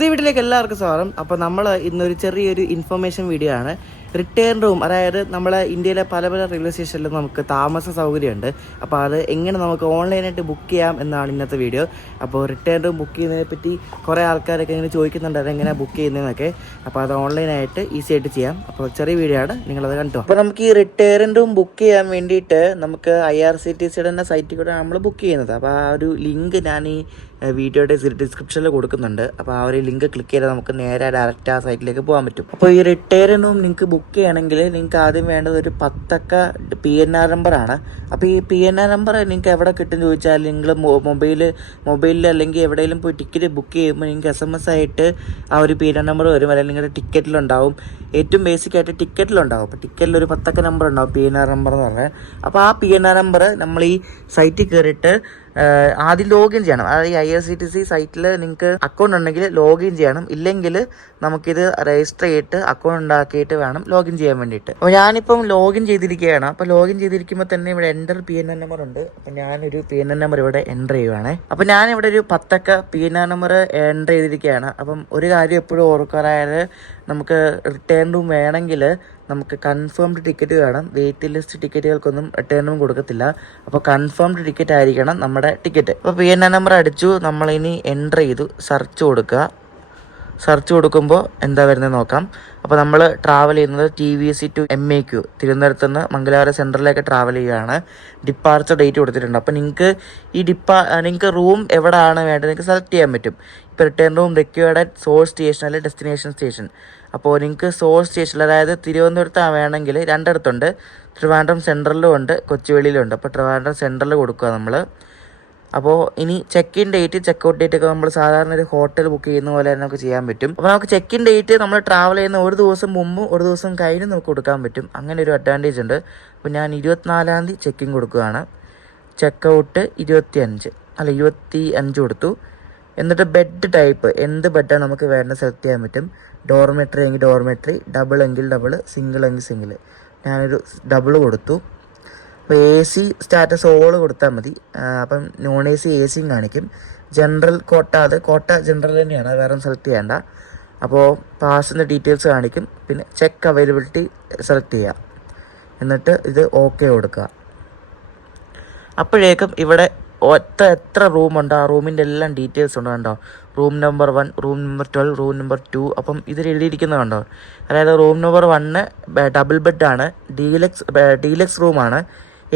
പുതിയ വീട്ടിലേക്ക് എല്ലാവർക്കും സ്വാഗതം. അപ്പോൾ നമ്മൾ ഇന്നൊരു ചെറിയൊരു ഇൻഫർമേഷൻ വീഡിയോ ആണ്. റിട്ടേൺ റൂം, അതായത് നമ്മളെ ഇന്ത്യയിലെ പല പല റെയിൽവേ സ്റ്റേഷനിലും നമുക്ക് താമസ സൗകര്യമുണ്ട്. അപ്പോൾ അത് എങ്ങനെ നമുക്ക് ഓൺലൈനായിട്ട് ബുക്ക് ചെയ്യാം എന്നാണ് ഇന്നത്തെ വീഡിയോ. അപ്പോൾ റിട്ടേൺ റൂം ബുക്ക് ചെയ്യുന്നതിനെ പറ്റി കുറേ ആൾക്കാരൊക്കെ ഇങ്ങനെ ചോദിക്കുന്നുണ്ട്, അതെങ്ങനെയാണ് ബുക്ക് ചെയ്യുന്നതെന്നൊക്കെ. അപ്പോൾ അത് ഓൺലൈനായിട്ട് ഈസി ആയിട്ട് ചെയ്യാം. അപ്പോൾ ചെറിയ വീഡിയോ ആണ്, നിങ്ങളത് കണ്ടോ. അപ്പോൾ നമുക്ക് ഈ റിട്ടേൺ റൂം ബുക്ക് ചെയ്യാൻ വേണ്ടിയിട്ട് നമുക്ക് IRCTCയുടെ തന്നെ സൈറ്റിൽ കൂടെ നമ്മൾ ബുക്ക് ചെയ്യുന്നത്. അപ്പോൾ ആ ഒരു ലിങ്ക് ഞാൻ ഈ വീഡിയോയുടെ ഡിസ്ക്രിപ്ഷനിൽ കൊടുക്കുന്നുണ്ട്. അപ്പോൾ ആ ഒരു ലിങ്ക് ക്ലിക്ക് ചെയ്താൽ നമുക്ക് നേരെ ഡയറക്റ്റ് ആ സൈറ്റിലേക്ക് പോകാൻ പറ്റും. അപ്പോൾ ഈ റിട്ടേൺ റൂം നിങ്ങൾക്ക് ബുക്ക് ചെയ്യണമെങ്കിൽ നിങ്ങൾക്ക് ആദ്യം വേണ്ടത് ഒരു 10 അക്ക PNR നമ്പറാണ്. അപ്പോൾ ഈ PNR നമ്പർ നിങ്ങൾക്ക് എവിടെ കിട്ടും ചോദിച്ചാൽ, നിങ്ങൾ മൊബൈലിൽ അല്ലെങ്കിൽ എവിടെയെങ്കിലും പോയി ടിക്കറ്റ് ബുക്ക് ചെയ്യുമ്പോൾ നിങ്ങൾക്ക് SMS ആയിട്ട് ആ ഒരു PNR നമ്പർ വരും, അല്ലെങ്കിൽ നിങ്ങളുടെ ടിക്കറ്റിലുണ്ടാവും. ഏറ്റവും ബേസിക് ആയിട്ട് ടിക്കറ്റിലുണ്ടാവും. അപ്പോൾ ടിക്കറ്റിൽ ഒരു 10 അക്ക നമ്പർ ഉണ്ടാവും, PNR നമ്പർ എന്ന് പറഞ്ഞാൽ. അപ്പോൾ ആ PNR നമ്പർ നമ്മൾ ഈ സൈറ്റിൽ കയറിയിട്ട് ആദ്യം ലോഗിൻ ചെയ്യണം. അതായത് ഈ IRCTC സൈറ്റിൽ നിങ്ങൾക്ക് അക്കൗണ്ട് ഉണ്ടെങ്കിൽ ലോഗിൻ ചെയ്യണം, ഇല്ലെങ്കിൽ നമുക്കിത് രജിസ്റ്റർ ചെയ്തിട്ട് അക്കൗണ്ട് ഉണ്ടാക്കിയിട്ട് വേണം ലോഗിൻ ചെയ്യാൻ വേണ്ടിയിട്ട്. അപ്പോൾ ഞാനിപ്പം ലോഗിൻ ചെയ്തിരിക്കുകയാണ്. അപ്പോൾ ലോഗിൻ ചെയ്തിരിക്കുമ്പോൾ തന്നെ ഇവിടെ എൻ്റർ PNR നമ്പർ ഉണ്ട്. അപ്പോൾ ഞാനൊരു PNR നമ്പർ ഇവിടെ എൻ്റർ ചെയ്യുവാണ്. അപ്പോൾ ഞാനിവിടെ ഒരു 10 അക്ക PNR നമ്പർ എൻ്റർ ചെയ്തിരിക്കുകയാണ്. അപ്പം ഒരു കാര്യം എപ്പോഴും ഓർക്കുക, അതായത് നമുക്ക് റിട്ടേൺ റൂം വേണമെങ്കിൽ നമുക്ക് കൺഫേംഡ് ടിക്കറ്റ് വേണം. വെയിറ്റ് ലിസ്റ്റ് ടിക്കറ്റുകൾക്കൊന്നും റിട്ടേൺ റൂം കൊടുക്കത്തില്ല. അപ്പോൾ കൺഫേംഡ് ടിക്കറ്റ് ആയിരിക്കണം നമ്മുടെ ടിക്കറ്റ്. അപ്പോൾ PNR നമ്പർ അടിച്ചു, നമ്മളിനി എൻ്റർ ചെയ്തു, സെർച്ച് കൊടുക്കുക. സെർച്ച് കൊടുക്കുമ്പോൾ എന്താ വരുന്നത് നോക്കാം. അപ്പോൾ നമ്മൾ ട്രാവൽ ചെയ്യുന്നത് TVC to MAQ, തിരുവനന്തപുരത്ത് നിന്ന് മംഗലാപുരം സെൻറ്ററിലേക്ക് ട്രാവൽ ചെയ്യുകയാണ്. ഡിപ്പാർച്ചർ ഡേറ്റ് കൊടുത്തിട്ടുണ്ട്. അപ്പോൾ നിങ്ങൾക്ക് റൂം എവിടെയാണ് വേണ്ടത് നിങ്ങൾക്ക് സെലക്ട് ചെയ്യാൻ പറ്റും. ഇപ്പോൾ return room required at source station അല്ലെങ്കിൽ ഡെസ്റ്റിനേഷൻ സ്റ്റേഷൻ. അപ്പോൾ നിങ്ങൾക്ക് സോഴ്സ് സ്റ്റേഷനിൽ, അതായത് തിരുവനന്തപുരത്ത് വേണമെങ്കിൽ രണ്ടിടത്തുണ്ട്. ട്രിവാൻഡ്രം സെൻട്രലിലും ഉണ്ട്, കൊച്ചുവേളിയിലും ഉണ്ട്. അപ്പോൾ ട്രിവാൻഡ്രം സെൻട്രലിൽ കൊടുക്കുക നമ്മൾ. അപ്പോൾ ഇനി check in date, check out date ഒക്കെ നമ്മൾ സാധാരണ ഒരു ഹോട്ടൽ ബുക്ക് ചെയ്യുന്ന പോലെ തന്നെ നമുക്ക് ചെയ്യാൻ പറ്റും. അപ്പോൾ നമുക്ക് ചെക്ക് ഇൻ ഡേറ്റ് നമ്മൾ ട്രാവൽ ചെയ്യുന്ന ഒരു ദിവസം മുമ്പും ഒരു ദിവസം കഴിഞ്ഞ് നമുക്ക് കൊടുക്കാൻ പറ്റും. അങ്ങനെ ഒരു അഡ്വാൻറ്റേജ് ഉണ്ട്. അപ്പോൾ ഞാൻ 24-ാം തീയതി ചെക്ക് ഇൻ കൊടുക്കുകയാണ്. ചെക്ക് ഔട്ട് 25 കൊടുത്തു. എന്നിട്ട് ബെഡ് ടൈപ്പ്, എന്ത് ബെഡാണ് നമുക്ക് വേണ്ട സെലക്ട് ചെയ്യാൻ പറ്റും. ഡോർമെട്രി എങ്കിൽ ഡോർമെട്രി, ഡബിൾ എങ്കിൽ ഡബിൾ, സിംഗിൾ എങ്കിൽ സിംഗിൾ. ഞാനൊരു ഡബിൾ കൊടുത്തു. അപ്പോൾ AC സ്റ്റാറ്റസ് ഓൾ കൊടുത്താൽ മതി. അപ്പം നോൺ AC ACയും കാണിക്കും. ജനറൽ കോട്ട, അത് കോട്ട ജനറൽ തന്നെയാണ്, വേറെ സെലക്ട് ചെയ്യേണ്ട. അപ്പോൾ പാസിൻ്റെ ഡീറ്റെയിൽസ് കാണിക്കും. പിന്നെ ചെക്ക് അവൈലബിലിറ്റി സെലക്ട് ചെയ്യുക. എന്നിട്ട് ഇത് OK കൊടുക്കുക. അപ്പോഴേക്കും ഇവിടെ എത്ര റൂമുണ്ട് ആ റൂമിൻ്റെ എല്ലാം ഡീറ്റെയിൽസ് ഉണ്ട്. കണ്ടോ, room number 1, room number 12, room number 2. അപ്പം ഇതിൽ എഴുതിയിരിക്കുന്നത് കണ്ടോ, അതായത് റൂം നമ്പർ 1 ഡബിൾ ബെഡാണ്, ഡീലക്സ് റൂമാണ്,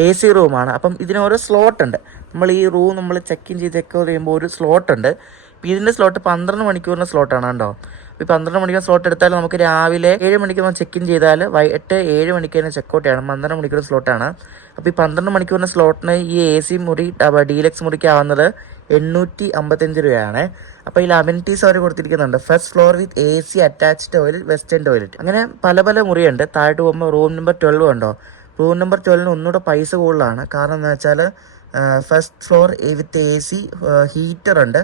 AC റൂമാണ്. അപ്പം ഇതിന് ഓരോ സ്ലോട്ട് ഉണ്ട്. നമ്മൾ ഈ റൂം നമ്മൾ ചെക്ക് ഇൻ ചെയ്ത് ചെക്ക് ചെയ്യുമ്പോൾ ഒരു സ്ലോട്ട് ഉണ്ട്. അപ്പോൾ ഇതിൻ്റെ സ്ലോട്ട് 12 മണിക്കൂറിൻ്റെ സ്ലോട്ടാണ് കണ്ടോ. ഇപ്പോൾ 12 മണിക്കൂർ സ്ലോട്ട് എടുത്താൽ നമുക്ക് രാവിലെ 7 മണിക്ക് നമ്മൾ ചെക്ക് ഇൻ ചെയ്താൽ വൈകിട്ട് 7 മണിക്ക് തന്നെ ചെക്കൗട്ട് ചെയ്യണം. 12 മണിക്കൂർ സ്ലോട്ടാണ്. അപ്പോൾ ഈ 12 മണിക്കൂറിൻ്റെ സ്ലോട്ടിന് ഈ AC മുറി ഡീലക്സ് മുറിക്ക് ആവുന്നത് 855 രൂപയാണ്. അപ്പോൾ ഈ അമിനിറ്റീസ് അവർ കൊടുത്തിരിക്കുന്നുണ്ട്. ഫസ്റ്റ് ഫ്ലോർ വിത്ത് AC attached toilet, western toilet. അങ്ങനെ പല പല മുറിയുണ്ട്. താഴോട്ട് പോകുമ്പോൾ റൂം നമ്പർ 12 ഉണ്ടോ. റൂം നമ്പർ 12 ഒന്നുകൂടെ പൈസ കൂടുതലാണ്. കാരണം എന്താ വെച്ചാൽ ഫസ്റ്റ് ഫ്ലോർ വിത്ത് AC, ഹീറ്റർ ഉണ്ട്,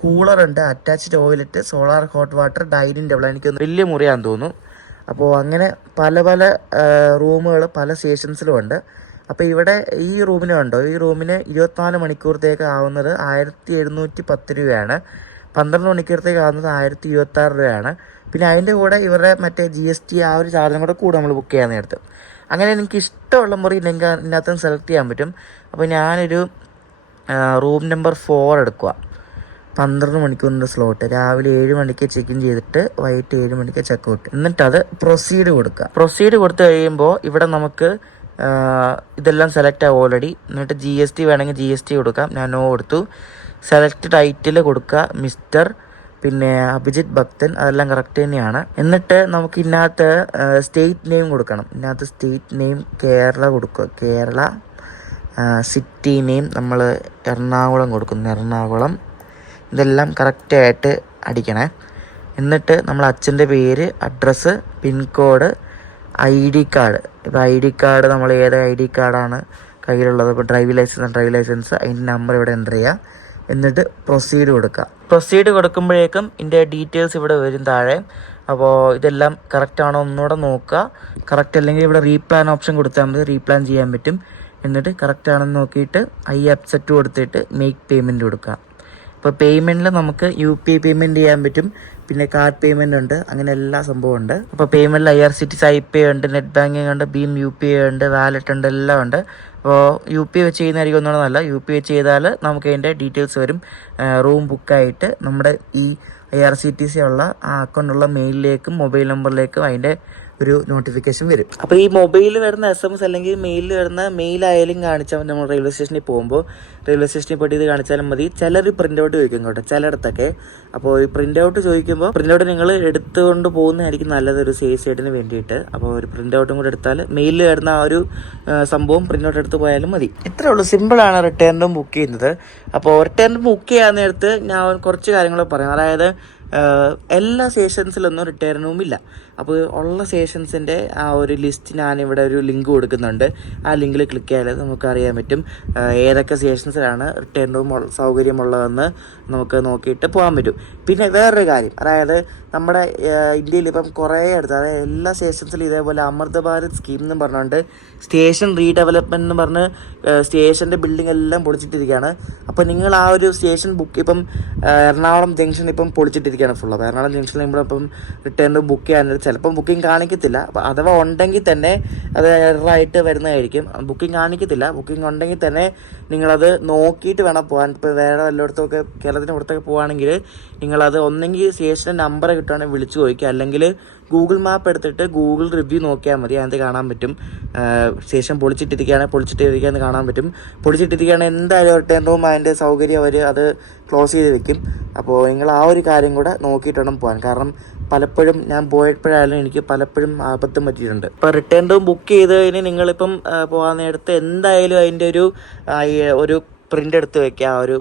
കൂളർ ഉണ്ട്, attached toilet, solar hot water, dining table. എനിക്ക് വലിയ മുറിയാണെന്ന് തോന്നുന്നു. അപ്പോൾ അങ്ങനെ പല പല റൂമുകൾ പല സ്റ്റേഷൻസിലും ഉണ്ട്. അപ്പോൾ ഇവിടെ ഈ റൂമിന് കണ്ടോ, ഈ റൂമിന് 24 മണിക്കൂറത്തേക്ക് ആവുന്നത് 1710 രൂപയാണ്. 12 മണിക്കൂറത്തേക്ക് ആവുന്നത് 1026 രൂപയാണ്. പിന്നെ അതിൻ്റെ കൂടെ ഇവരുടെ മറ്റേ GST ആ ഒരു ചാർജും കൂടെ നമ്മൾ ബുക്ക് ചെയ്യാൻ നേരത്ത്. അങ്ങനെ എനിക്ക് ഇഷ്ടമുള്ള മുറി ഇതിനകത്ത് സെലക്ട് ചെയ്യാൻ പറ്റും. അപ്പോൾ ഞാനൊരു റൂം നമ്പർ 4 എടുക്കുക. 12 മണിക്കൂറിൻ്റെ സ്ലോട്ട്, രാവിലെ 7 മണിക്ക് ചെക്ക് ഇൻ ചെയ്തിട്ട് വൈകിട്ട് 7 മണിക്ക് ചെക്ക് ഔട്ട്. എന്നിട്ടത് പ്രൊസീഡ് കൊടുക്കുക. പ്രൊസീഡ് കൊടുത്തു കഴിയുമ്പോൾ ഇവിടെ നമുക്ക് ഇതെല്ലാം സെലക്ട് ആവും ഓൾറെഡി. എന്നിട്ട് GST വേണമെങ്കിൽ GST കൊടുക്കാം. ഞാൻ നോ കൊടുത്തു. സെലക്ട് ടൈറ്റിൽ കൊടുക്കുക, മിസ്റ്റർ, പിന്നെ അഭിജിത്ത് ഭക്തൻ, അതെല്ലാം കറക്റ്റ് തന്നെയാണ്. എന്നിട്ട് നമുക്ക് ഇതിനകത്ത് സ്റ്റേറ്റ് നെയിം കൊടുക്കണം. ഇതിനകത്ത് സ്റ്റേറ്റ് നെയിം കേരള കൊടുക്കുക, കേരള. സിറ്റി നെയിം നമ്മൾ എറണാകുളം കൊടുക്കുന്നു, എറണാകുളം. ഇതെല്ലാം കറക്റ്റായിട്ട് അടിക്കണേ. എന്നിട്ട് നമ്മൾ അച്ഛൻ്റെ പേര്, അഡ്രസ്സ്, പിൻകോഡ്, ID കാർഡ്. ഇപ്പോൾ ID കാർഡ് നമ്മൾ ഏത് ID കാർഡാണ് കയ്യിലുള്ളത്, ഇപ്പോൾ ഡ്രൈവിംഗ് ലൈസൻസ് അതിൻ്റെ നമ്പർ ഇവിടെ എൻ്റർ ചെയ്യുക. എന്നിട്ട് പ്രൊസീഡ് കൊടുക്കുക. പ്രൊസീഡ് കൊടുക്കുമ്പോഴേക്കും ഇതിൻ്റെ ഡീറ്റെയിൽസ് ഇവിടെ വരും താഴെ. അപ്പോൾ ഇതെല്ലാം കറക്റ്റാണോ ഒന്നുകൂടെ നോക്കുക. കറക്റ്റ് അല്ലെങ്കിൽ ഇവിടെ റീപ്ലാൻ ഓപ്ഷൻ കൊടുത്താൽ മതി, റീപ്ലാൻ ചെയ്യാൻ പറ്റും. എന്നിട്ട് കറക്റ്റാണെന്ന് നോക്കിയിട്ട് I accept കൊടുത്തിട്ട് മേക്ക് പേയ്മെൻറ്റ് കൊടുക്കുക. ഇപ്പോൾ പേയ്മെൻറ്റിൽ നമുക്ക് UPI പേയ്മെൻറ്റ് ചെയ്യാൻ പറ്റും, പിന്നെ കാർഡ് പേയ്മെൻറ്റ് ഉണ്ട്, അങ്ങനെ എല്ലാ സംഭവം ഉണ്ട്. അപ്പോൾ പേയ്മെൻറ്റിൽ IRCTC iPay ഉണ്ട്, നെറ്റ് ബാങ്കിങ് ഉണ്ട്, ഭീം UPI ഉണ്ട്, വാലറ്റ് ഉണ്ട്, എല്ലാം ഉണ്ട്. അപ്പോൾ UPI വെച്ച് ചെയ്യുന്നതായിരിക്കും ഒന്നും നല്ല. UPI വെച്ച് ചെയ്താൽ നമുക്ക് അതിൻ്റെ ഡീറ്റെയിൽസ് വരും. റൂം ബുക്കായിട്ട് നമ്മുടെ ഈ IRCTC ഉള്ള ആ അക്കൗണ്ടുള്ള മെയിലിലേക്കും മൊബൈൽ നമ്പറിലേക്കും അതിൻ്റെ ഒരു നോട്ടിഫിക്കേഷൻ വരും. അപ്പോൾ ഈ മൊബൈലിൽ വരുന്ന SMS അല്ലെങ്കിൽ മെയിലിൽ വരുന്ന മെയിലായാലും കാണിച്ചാൽ നമ്മൾ റെയിൽവേ സ്റ്റേഷനിൽ പോകുമ്പോൾ റെയിൽവേ സ്റ്റേഷനിൽ പോയിട്ട് ഇത് കാണിച്ചാലും മതി. ചിലർ പ്രിൻ്റ് ഔട്ട് ചോദിക്കും കേട്ടോ, ചിലയിടത്തൊക്കെ. അപ്പോൾ ഈ പ്രിൻ്റ് ഔട്ട് ചോദിക്കുമ്പോൾ പ്രിൻ്റ് ഔട്ട് നിങ്ങൾ എടുത്തുകൊണ്ട് പോകുന്നതായിരിക്കും നല്ലത്, ഒരു സേഫ് സൈഡിന് വേണ്ടിയിട്ട്. അപ്പോൾ ഒരു പ്രിൻ്റ് ഔട്ടും കൂടെ എടുത്താൽ മെയിലിൽ വരുന്ന ആ ഒരു സംഭവം പ്രിൻ്റ് ഔട്ട് എടുത്ത് പോയാലും മതി. ഇത്രേ ഉള്ളൂ, സിമ്പിളാണ് റിട്ടേൺ ബുക്ക് ചെയ്യുന്നത്. അപ്പോൾ റിട്ടേൺ ബുക്ക് ചെയ്യാൻ നേരത്ത് ഞാൻ കുറച്ച് കാര്യങ്ങൾ പറയാം. അതായത് എല്ലാ സ്റ്റേഷൻസിലൊന്നും റിട്ടേൺ റൂം ഇല്ല. അപ്പോൾ ഉള്ള സ്റ്റേഷൻസിൻ്റെ ആ ഒരു ലിസ്റ്റ് ഞാനിവിടെ ഒരു ലിങ്ക് കൊടുക്കുന്നുണ്ട്. ആ ലിങ്കിൽ ക്ലിക്ക് ചെയ്യാൻ നമുക്ക് അറിയാൻ പറ്റും ഏതൊക്കെ സ്റ്റേഷൻസിലാണ് റിട്ടേൺ റൂം സൗകര്യമുള്ളതെന്ന് നമുക്ക് നോക്കിയിട്ട് പോകാൻ പറ്റും. പിന്നെ വേറൊരു കാര്യം, അതായത് നമ്മുടെ ഇന്ത്യയിൽ ഇപ്പം കുറേ അടുത്ത്, അതായത് എല്ലാ സ്റ്റേഷൻസിലും ഇതേപോലെ അമൃത് ഭാരത് സ്കീം എന്ന് പറഞ്ഞുകൊണ്ട് സ്റ്റേഷൻ റീഡെവലപ്മെൻറ്റ് എന്ന് പറഞ്ഞ് സ്റ്റേഷൻ്റെ ബിൽഡിംഗ് എല്ലാം പൊളിച്ചിട്ടിരിക്കുകയാണ്. അപ്പോൾ നിങ്ങൾ ആ ഒരു സ്റ്റേഷൻ ബുക്ക് ഇപ്പം എറണാകുളം ജംഗ്ഷൻ ഇപ്പം പൊളിച്ചിട്ടിരിക്കുകയാണ് ഫുൾ. അപ്പോൾ എറണാകുളം ജംഗ്ഷനിൽ ഇവിടെ ഇപ്പം റിട്ടേൺ റൂം ബുക്ക് ചെയ്യാൻ ചിലപ്പം ബുക്കിംഗ് കാണിക്കത്തില്ല. അപ്പോൾ അഥവാ ഉണ്ടെങ്കിൽ തന്നെ അത് എററായിട്ട് വരുന്നതായിരിക്കും. ബുക്കിംഗ് കാണിക്കത്തില്ല. ബുക്കിംഗ് ഉണ്ടെങ്കിൽ തന്നെ നിങ്ങളത് നോക്കിയിട്ട് വേണം പോകാൻ. ഇപ്പോൾ വേറെ വല്ലയിടത്തൊക്കെ കേരളത്തിന് പുറത്തൊക്കെ പോവുകയാണെങ്കിൽ നിങ്ങളത് ഒന്നെങ്കിൽ സ്റ്റേഷൻ്റെ നമ്പർ കിട്ടുകയാണെങ്കിൽ വിളിച്ച് ചോദിക്കുക, അല്ലെങ്കിൽ ഗൂഗിൾ മാപ്പ് എടുത്തിട്ട് ഗൂഗിൾ റിവ്യൂ നോക്കിയാൽ മതി. അതിനകത്ത് കാണാൻ പറ്റും സ്റ്റേഷൻ പൊളിച്ചിട്ടിരിക്കുകയാണെന്ന് കാണാൻ പറ്റും. പൊളിച്ചിട്ടിരിക്കുകയാണെങ്കിൽ എന്തായാലും റിട്ടേൺ റൂം അതിൻ്റെ സൗകര്യം അവർ അത് ക്ലോസ് ചെയ്ത് വെക്കും. അപ്പോൾ നിങ്ങൾ ആ ഒരു കാര്യം കൂടെ നോക്കിയിട്ട് വേണം പോകാൻ. കാരണം പലപ്പോഴും ഞാൻ പോയപ്പോഴായാലും എനിക്ക് പലപ്പോഴും ആപത്തും പറ്റിയിട്ടുണ്ട്. ഇപ്പോൾ റിട്ടേൺ റൂം ബുക്ക് ചെയ്ത് കഴിഞ്ഞ് നിങ്ങളിപ്പം പോകാൻ നേരത്ത് എന്തായാലും അതിൻ്റെ ഒരു പ്രിൻ്റ് എടുത്ത് വയ്ക്കുക, ഒരു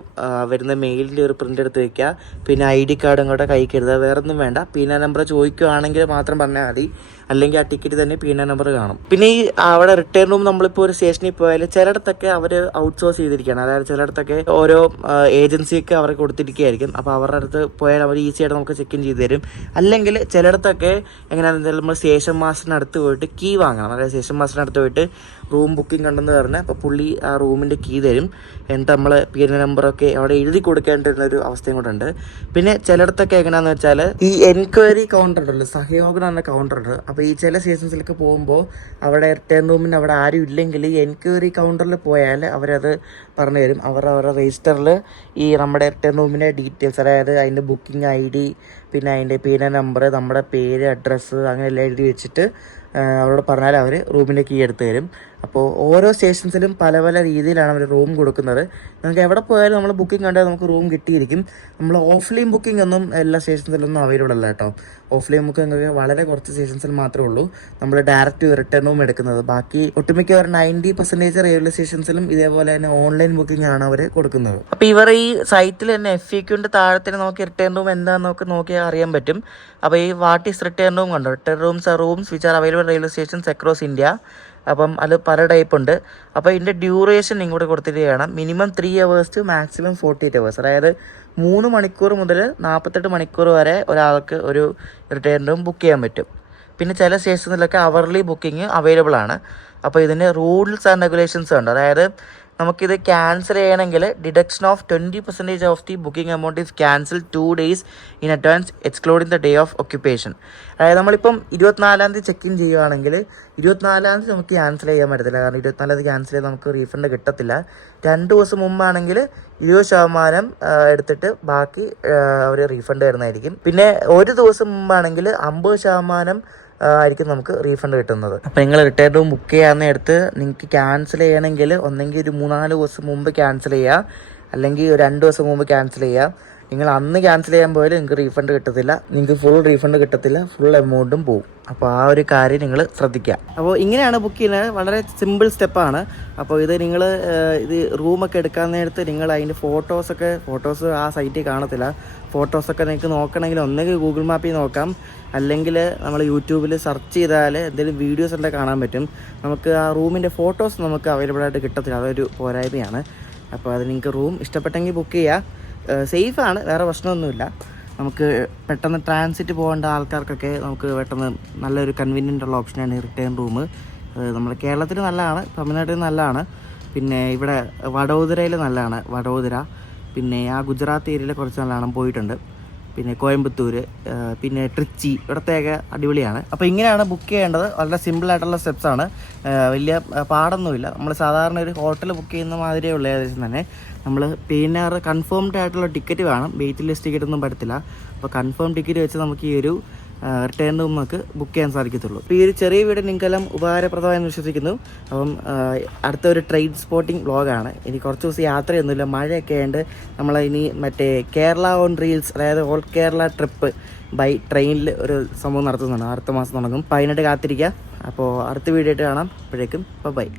വരുന്ന മെയിലിൻ്റെ ഒരു പ്രിൻ്റ് എടുത്ത് വയ്ക്കുക. പിന്നെ ID കാർഡും കൂടെ കൈക്ക് എഴുതുക. വേറൊന്നും വേണ്ട. PIN നമ്പർ ചോദിക്കുകയാണെങ്കിൽ മാത്രം പറഞ്ഞാൽ മതി, അല്ലെങ്കിൽ ആ ടിക്കറ്റ് തന്നെ PIN നമ്പർ കാണും. പിന്നെ ഈ അവിടെ റിട്ടേൺ റൂം നമ്മളിപ്പോൾ ഒരു സ്റ്റേഷനിൽ പോയാൽ ചിലയിടത്തൊക്കെ അവർ ഔട്ട്സോഴ്സ് ചെയ്തിരിക്കുകയാണ്. അതായത് ചിലയിടത്തൊക്കെ ഓരോ ഏജൻസിയൊക്കെ അവർക്ക് കൊടുത്തിരിക്കുകയായിരിക്കും. അപ്പോൾ അവരുടെ അടുത്ത് പോയാൽ അവർ ഈസിയായിട്ട് നമുക്ക് ചെക്ക് ഇൻ ചെയ്ത് തരും. അല്ലെങ്കിൽ ചിലയിടത്തൊക്കെ എങ്ങനെയാണെന്ന് വെച്ചാൽ നമ്മൾ സ്റ്റേഷൻ മാസ്റ്ററിന് അടുത്ത് പോയിട്ട് കീ വാങ്ങണം. അതായത് സ്റ്റേഷൻ മാസ്റ്ററിന് അടുത്ത് പോയിട്ട് റൂം ബുക്കിംഗ് ഉണ്ടെന്ന് പറഞ്ഞാൽ അപ്പോൾ പുള്ളി ആ റൂമിൻ്റെ കീ തരും. എന്നിട്ട് നമ്മൾ PIN നമ്പറൊക്കെ അവിടെ എഴുതി കൊടുക്കേണ്ടിരുന്നൊരു അവസ്ഥയും കൂടെ ഉണ്ട്. പിന്നെ ചിലയിടത്തൊക്കെ എങ്ങനെയാണെന്ന് വെച്ചാൽ ഈ എൻക്വയറി കൗണ്ടർ ഉണ്ടല്ലോ, സഹയോഗം എന്ന കൗണ്ടർ ഉണ്ട്. അപ്പോൾ ഈ ചില സ്റ്റേഷൻസിലൊക്കെ പോകുമ്പോൾ അവിടെ റിട്ടേൺ റൂമിന് അവിടെ ആരും ഇല്ലെങ്കിൽ ഈ എൻക്വയറി കൗണ്ടറിൽ പോയാൽ അവരത് പറഞ്ഞു തരും. അവരുടെ രജിസ്റ്ററിൽ ഈ നമ്മുടെ റിട്ടേൺ റൂമിൻ്റെ ഡീറ്റെയിൽസ്, അതായത് അതിൻ്റെ ബുക്കിംഗ് ID, പിന്നെ അതിൻ്റെ PIN നമ്പർ, നമ്മുടെ പേര്, അഡ്രസ്സ്, അങ്ങനെ എല്ലാം എഴുതി വെച്ചിട്ട് അവരോട് പറഞ്ഞാൽ അവർ റൂമിൻ്റെ കീ എടുത്ത് തരും. അപ്പോൾ ഓരോ സ്റ്റേഷൻസിലും പല പല രീതിയിലാണ് അവർ റൂം കൊടുക്കുന്നത്. നമുക്ക് എവിടെ പോയാലും നമ്മൾ ബുക്കിംഗ് കണ്ടാൽ നമുക്ക് റൂം കിട്ടിയിരിക്കും. നമ്മൾ ഓഫ്ലൈൻ ബുക്കിംഗ് ഒന്നും എല്ലാ സ്റ്റേഷൻസിലൊന്നും അവൈലബിൾ അല്ല കേട്ടോ. ഓഫ്ലൈൻ ബുക്കിംഗ് ഒക്കെ വളരെ കുറച്ച് സ്റ്റേഷൻസിൽ മാത്രമേ ഉള്ളൂ നമ്മൾ ഡയറക്റ്റ് റിട്ടേൺ റൂം എടുക്കുന്നത്. ബാക്കി ഒട്ടുമിക്ക 90% റെയിൽവേ സ്റ്റേഷൻസിലും ഇതേപോലെ തന്നെ ഓൺലൈൻ ബുക്കിംഗ് ആണ് അവർ കൊടുക്കുന്നത്. അപ്പോൾ ഇവർ ഈ സൈറ്റിൽ തന്നെ FAQന്റെ താഴത്തിന് നോക്കി റിട്ടേൺ റൂം എന്താണെന്നൊക്കെ നോക്കിയാൽ അറിയാൻ പറ്റും. അപ്പോൾ ഈ വാട്ട് ഈസ് റിട്ടേൺ റൂം കണ്ടോ, return rooms which are available railway stations across India. അപ്പം അത് പല ടൈപ്പ് ഉണ്ട്. അപ്പോൾ ഇതിൻ്റെ ഡ്യൂറേഷൻ ഇങ്ങോട്ട് കൊടുത്തിട്ട് minimum 3 hours to maximum 48 hours. അതായത് 3 മണിക്കൂർ മുതൽ 48 മണിക്കൂർ വരെ ഒരാൾക്ക് ഒരു റിട്ടേൺ റൂം ബുക്ക് ചെയ്യാൻ പറ്റും. പിന്നെ ചില സ്റ്റേഷനിലൊക്കെ അവർലി ബുക്കിംഗ് അവൈലബിൾ ആണ്. അപ്പോൾ ഇതിന് റൂൾസ് ആൻഡ് റെഗുലേഷൻസ് ഉണ്ട്. അതായത് നമുക്കിത് ക്യാൻസൽ ചെയ്യണമെങ്കിൽ deduction of 20% of the booking amount is cancel 2 days in advance excluding the day of occupation. അതായത് നമ്മളിപ്പം 24-ാം തീയതി ചെക്ക് ഇൻ ചെയ്യുകയാണെങ്കിൽ 24-ാം തീയതി നമുക്ക് ക്യാൻസൽ ചെയ്യാൻ പറ്റത്തില്ല. കാരണം 24-ാം തീയതി ക്യാൻസൽ ചെയ്ത് നമുക്ക് റീഫണ്ട് കിട്ടത്തില്ല. 2 ദിവസം മുമ്പാണെങ്കിൽ 20% എടുത്തിട്ട് ബാക്കി അവർ റീഫണ്ട് തരുന്നതായിരിക്കും. പിന്നെ ഒരു ദിവസം മുമ്പാണെങ്കിൽ 50% ആയിരിക്കും നമുക്ക് റീഫണ്ട് കിട്ടുന്നത്. അപ്പോൾ നിങ്ങൾ റിട്ടേൺ റൂം ബുക്ക് ചെയ്യാവുന്ന അടുത്ത് നിങ്ങൾക്ക് ക്യാൻസൽ ചെയ്യണമെങ്കിൽ ഒന്നെങ്കിൽ ഒരു 3-4 ദിവസം മുമ്പ് ക്യാൻസൽ ചെയ്യുക, അല്ലെങ്കിൽ ഒരു 2 ദിവസം മുമ്പ് ക്യാൻസൽ ചെയ്യുക. നിങ്ങൾ അന്ന് ക്യാൻസൽ ചെയ്യാൻ പോയാൽ നിങ്ങൾക്ക് റീഫണ്ട് കിട്ടത്തില്ല, നിങ്ങൾക്ക് ഫുൾ റീഫണ്ട് കിട്ടത്തില്ല, ഫുൾ എമൗണ്ടും പോവും. അപ്പോൾ ആ ഒരു കാര്യം നിങ്ങൾ ശ്രദ്ധിക്കുക. അപ്പോൾ ഇങ്ങനെയാണ് ബുക്ക് ചെയ്യുന്നത്. വളരെ സിമ്പിൾ സ്റ്റെപ്പാണ്. അപ്പോൾ ഇത് നിങ്ങൾ ഇത് റൂമൊക്കെ എടുക്കാൻ നേരത്ത് നിങ്ങൾ അതിൻ്റെ ഫോട്ടോസ് ആ സൈറ്റിൽ കാണത്തില്ല. ഫോട്ടോസൊക്കെ നിങ്ങൾക്ക് നോക്കണമെങ്കിൽ ഒന്നെങ്കിൽ ഗൂഗിൾ മാപ്പിൽ നോക്കാം, അല്ലെങ്കിൽ നമ്മൾ യൂട്യൂബിൽ സെർച്ച് ചെയ്താൽ എന്തെങ്കിലും വീഡിയോസ് എല്ലാം കാണാൻ പറ്റും. നമുക്ക് ആ റൂമിൻ്റെ ഫോട്ടോസ് നമുക്ക് അവൈലബിൾ ആയിട്ട് കിട്ടത്തില്ല, അതൊരു പോരായ്മയാണ്. അപ്പോൾ അത് നിങ്ങൾക്ക് റൂം ഇഷ്ടപ്പെട്ടെങ്കിൽ ബുക്ക് ചെയ്യുക. സേഫാണ്, വേറെ പ്രശ്നമൊന്നുമില്ല. നമുക്ക് പെട്ടെന്ന് ട്രാൻസിറ്റ് പോകേണ്ട ആൾക്കാർക്കൊക്കെ നമുക്ക് പെട്ടെന്ന് നല്ലൊരു കൺവീനിയൻ്റ് ഉള്ള ഓപ്ഷനാണ് ഈ റിട്ടേൺ റൂം. നമ്മുടെ കേരളത്തിൽ നല്ലതാണ്, തമിഴ്നാട്ടിൽ നല്ലതാണ്, പിന്നെ ഇവിടെ വഡോദരയിൽ നല്ലതാണ്. വഡോദര പിന്നെ ആ ഗുജറാത്ത് ഏരിയയിലെ കുറച്ച് നാളാണ് പോയിട്ടുണ്ട്. പിന്നെ കോയമ്പത്തൂർ, പിന്നെ ട്രിച്ചി, ഇവിടത്തെയൊക്കെ അടിപൊളിയാണ്. അപ്പോൾ ഇങ്ങനെയാണ് ബുക്ക് ചെയ്യേണ്ടത്. വളരെ സിമ്പിളായിട്ടുള്ള സ്റ്റെപ്സാണ്, വലിയ പാടൊന്നുമില്ല. നമ്മൾ സാധാരണ ഒരു ഹോട്ടൽ ബുക്ക് ചെയ്യുന്ന മാതിരിയുള്ള ഏകദേശം തന്നെ. നമ്മൾ PNR കൺഫേംഡ് ആയിട്ടുള്ള ടിക്കറ്റ് വേണം, വെയിറ്റ് ലിസ്റ്റ് ടിക്കറ്റ് ഒന്നും പറ്റത്തില്ല. അപ്പോൾ കൺഫേം ടിക്കറ്റ് വെച്ച് നമുക്ക് ഈ ഒരു റിട്ടേൺ നമുക്ക് ബുക്ക് ചെയ്യാൻ സാധിക്കത്തുള്ളൂ. അപ്പോൾ ഈ ഒരു ചെറിയ വീഡിയോ നിങ്ങൾക്കെല്ലാം ഉപകാരപ്രദമായെന്ന് വിശ്വസിക്കുന്നു. അപ്പം അടുത്തൊരു ട്രെയിൻ സ്പോട്ടിംഗ് വ്ളോഗാണ്. ഇനി കുറച്ച് ദിവസം യാത്രയൊന്നുമില്ല, മഴയൊക്കെ ഉണ്ട്. നമ്മൾ ഇനി മറ്റേ കേരള ഓൺ റീൽസ്, അതായത് ഓൾ കേരള ട്രിപ്പ് ബൈ ട്രെയിനിൽ ഒരു സംഭവം നടത്തുന്നുണ്ട്. അടുത്ത മാസം തുടങ്ങും. അപ്പോൾ അതിനായിട്ട് കാത്തിരിക്കുക. അപ്പോൾ അടുത്ത വീഡിയോ ആയിട്ട് കാണാം. അപ്പോഴേക്കും ബൈ.